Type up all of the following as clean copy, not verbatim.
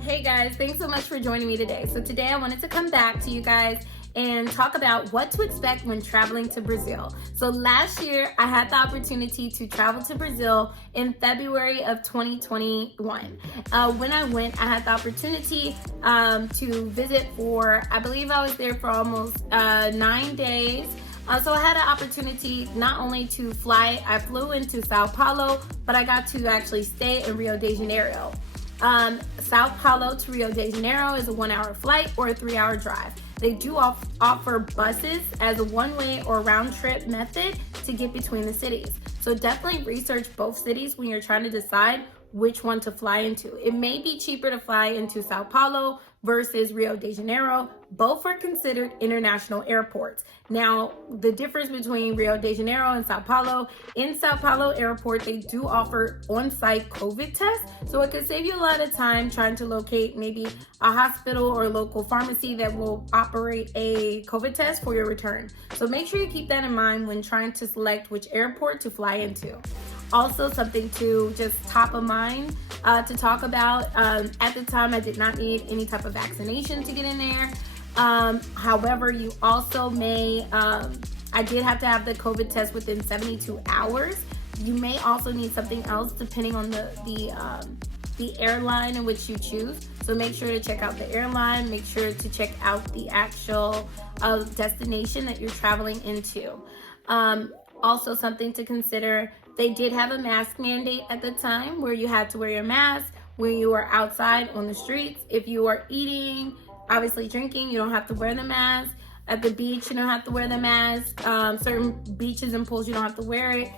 Hey guys, thanks so much for joining me today. So today I wanted to come back to you guys and talk about what to expect when traveling to Brazil. So last year I had the opportunity to travel to Brazil in February of 2021. When I went, I had the opportunity to visit for, I believe I was there for almost 9 days. So I had an opportunity not only to fly, I flew into Sao Paulo, but I got to actually stay in Rio de Janeiro. Sao Paulo to Rio de Janeiro is a 1-hour flight or a 3-hour drive. They do offer buses as a one-way or round-trip method to get between the cities. So definitely research both cities when you're trying to decide which one to fly into. It may be cheaper to fly into Sao Paulo versus Rio de Janeiro. Both are considered international airports. Now, the difference between Rio de Janeiro and Sao Paulo, in Sao Paulo airport, they do offer on-site COVID tests. So it could save you a lot of time trying to locate maybe a hospital or local pharmacy that will operate a COVID test for your return. So make sure you keep that in mind when trying to select which airport to fly into. Also, something to just top of mind to talk about. At the time, I did not need any type of vaccination to get in there. However, you also may, I did have to have the COVID test within 72 hours. You may also need something else depending on the airline in which you choose. So make sure to check out the airline, make sure to check out the actual destination that you're traveling into. Also, something to consider, they did have a mask mandate at the time where you had to wear your mask when you were outside on the streets. If you are eating, obviously drinking, you don't have to wear the mask. At the beach, you don't have to wear the mask. Certain beaches and pools, you don't have to wear it.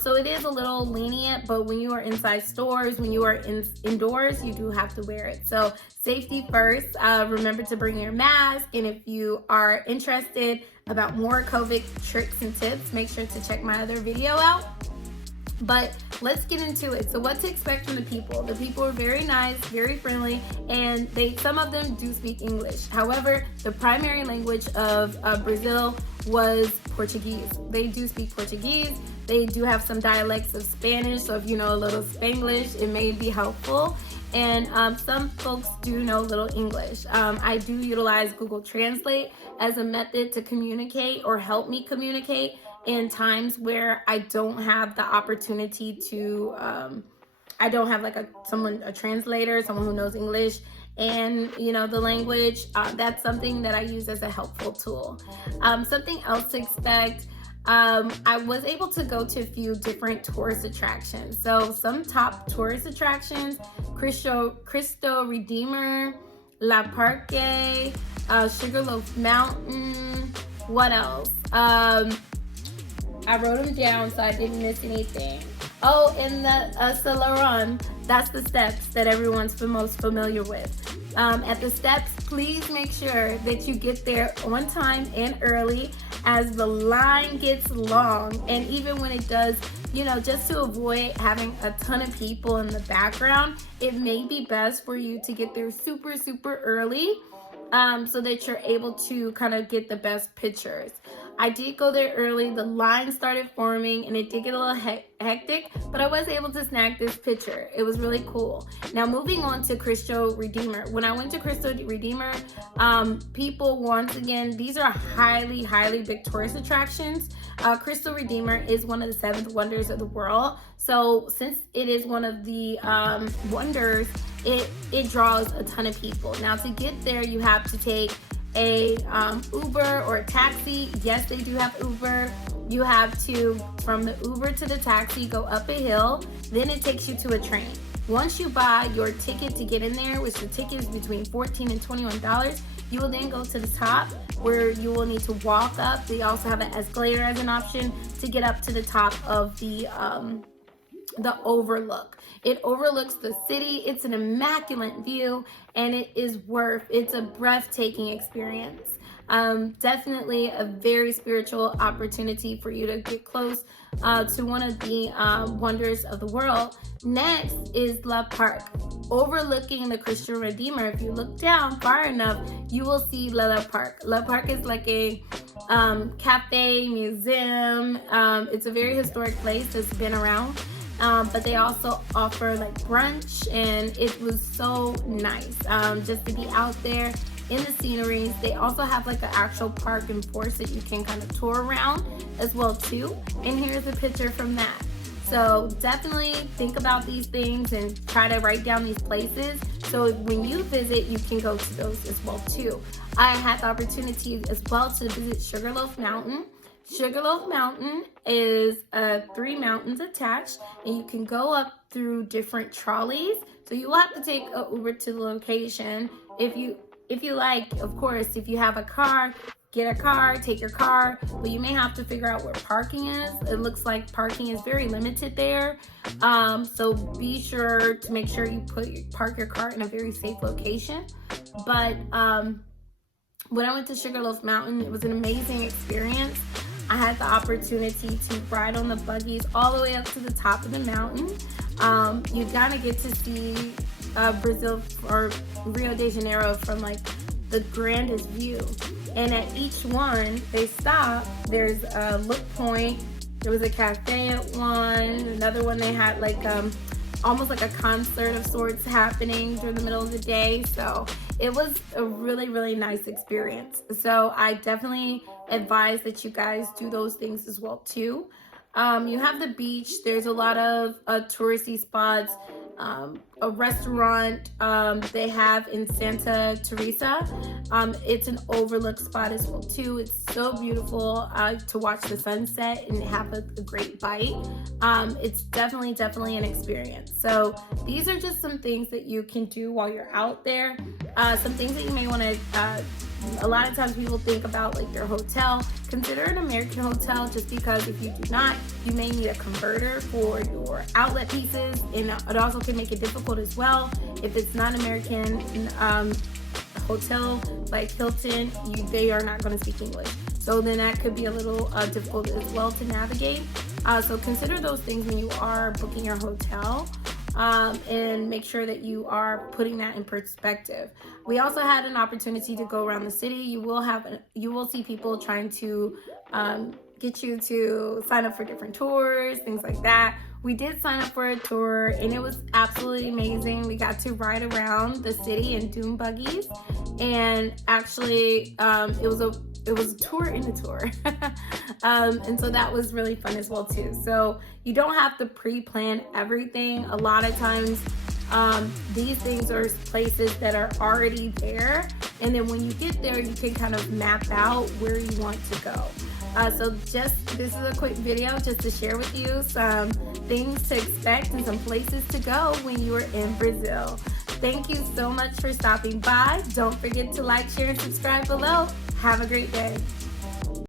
So it is a little lenient, but when you are inside stores, when you are indoors, you do have to wear it. So safety first. Remember to bring your mask. And if you are interested about more COVID tricks and tips, make sure to check my other video out. But let's get into it. So what to expect from the people. The people are very nice, very friendly, and some of them do speak English. However, the primary language of Brazil was Portuguese. They do speak Portuguese. They do have some dialects of Spanish, so if you know a little Spanglish, it may be helpful. And some folks do know a little English. I do utilize Google Translate as a method to communicate or help me communicate in times where I don't have the opportunity to, I don't have like a translator, someone who knows English and the language. That's something that I use as a helpful tool. Something else to expect, I was able to go to a few different tourist attractions. So some top tourist attractions: Cristo Redeemer, Parque, Sugarloaf Mountain. What else? I wrote them down so I didn't miss anything. Oh, and the Selaron. That's the steps that everyone's most familiar with. At the steps, please make sure that you get there on time and early, as the line gets long. And even when it does, just to avoid having a ton of people in the background, it may be best for you to get there super, super early, so that you're able to kind of get the best pictures. I did go there early. The line started forming and it did get a little hectic, but I was able to snag this picture. It was really cool. Now moving on to Cristo Redeemer. When I went to Cristo Redeemer, people, once again, these are highly, highly big tourist attractions. Cristo Redeemer is one of the 7 wonders of the world. So since it is one of the wonders, it draws a ton of people. Now to get there, you have to take a Uber or a taxi. Yes, they do have Uber. You have to, from the Uber to the taxi, go up a hill. Then it takes you to a train. Once you buy your ticket to get in there, which the ticket is between $14 and $21, you will then go to the top where you will need to walk up. They also have an escalator as an option to get up to the top of the overlook. It overlooks the city. It's an immaculate view, and it's a breathtaking experience. Definitely a very spiritual opportunity for you to get close to one of the wonders of the world. Next is Parque, overlooking the Cristo Redeemer. If you look down far enough, you will see Parque. Parque is like a cafe, museum. It's a very historic place that's been around. but they also offer like brunch, and it was so nice just to be out there in the sceneries. They also have like an actual park and forest that you can kind of tour around as well too. And here's a picture from that. So definitely think about these things and try to write down these places, so when you visit, you can go to those as well too. I had the opportunity as well to visit Sugarloaf Mountain. Sugarloaf Mountain is 3 mountains attached, and you can go up through different trolleys. So you will have to take an Uber to the location. If you like, of course, if you have a car, get a car, take your car, but you may have to figure out where parking is. It looks like parking is very limited there. So be sure to make sure you park your car in a very safe location. But when I went to Sugarloaf Mountain, it was an amazing experience. I had the opportunity to ride on the buggies all the way up to the top of the mountain. You kind of get to see Brazil or Rio de Janeiro from like the grandest view. And at each one, they stop. There's a look point. There was a cafe at one. Another one they had like almost like a concert of sorts happening during the middle of the day. So it was a really, really nice experience. So I definitely advise that you guys do those things as well too. You have the beach. There's a lot of touristy spots. A restaurant they have in Santa Teresa. It's an overlook spot as well too. It's so beautiful to watch the sunset and have a great bite. It's definitely an experience. So these are just some things that you can do while you're out there. Some things that you may want to a lot of times people think about like your hotel. Consider an American hotel, just because if you do not, you may need a converter for your outlet pieces, and it also can make it difficult as well if it's not American hotel like Hilton. They are not going to speak English, so then that could be a little difficult as well to navigate. So consider those things when you are booking your hotel. And make sure that you are putting that in perspective. We also had an opportunity to go around the city. You will see people trying to get you to sign up for different tours, things like that. We did sign up for a tour, and it was absolutely amazing. We got to ride around the city in dune buggies, and actually it was a tour in a tour. And so that was really fun as well too. So you don't have to pre-plan everything. A lot of times these things are places that are already there, and then when you get there, you can kind of map out where you want to go. So this is a quick video just to share with you some things to expect and some places to go when you are in Brazil. Thank you so much for stopping by. Don't forget to like, share, and subscribe below. Have a great day.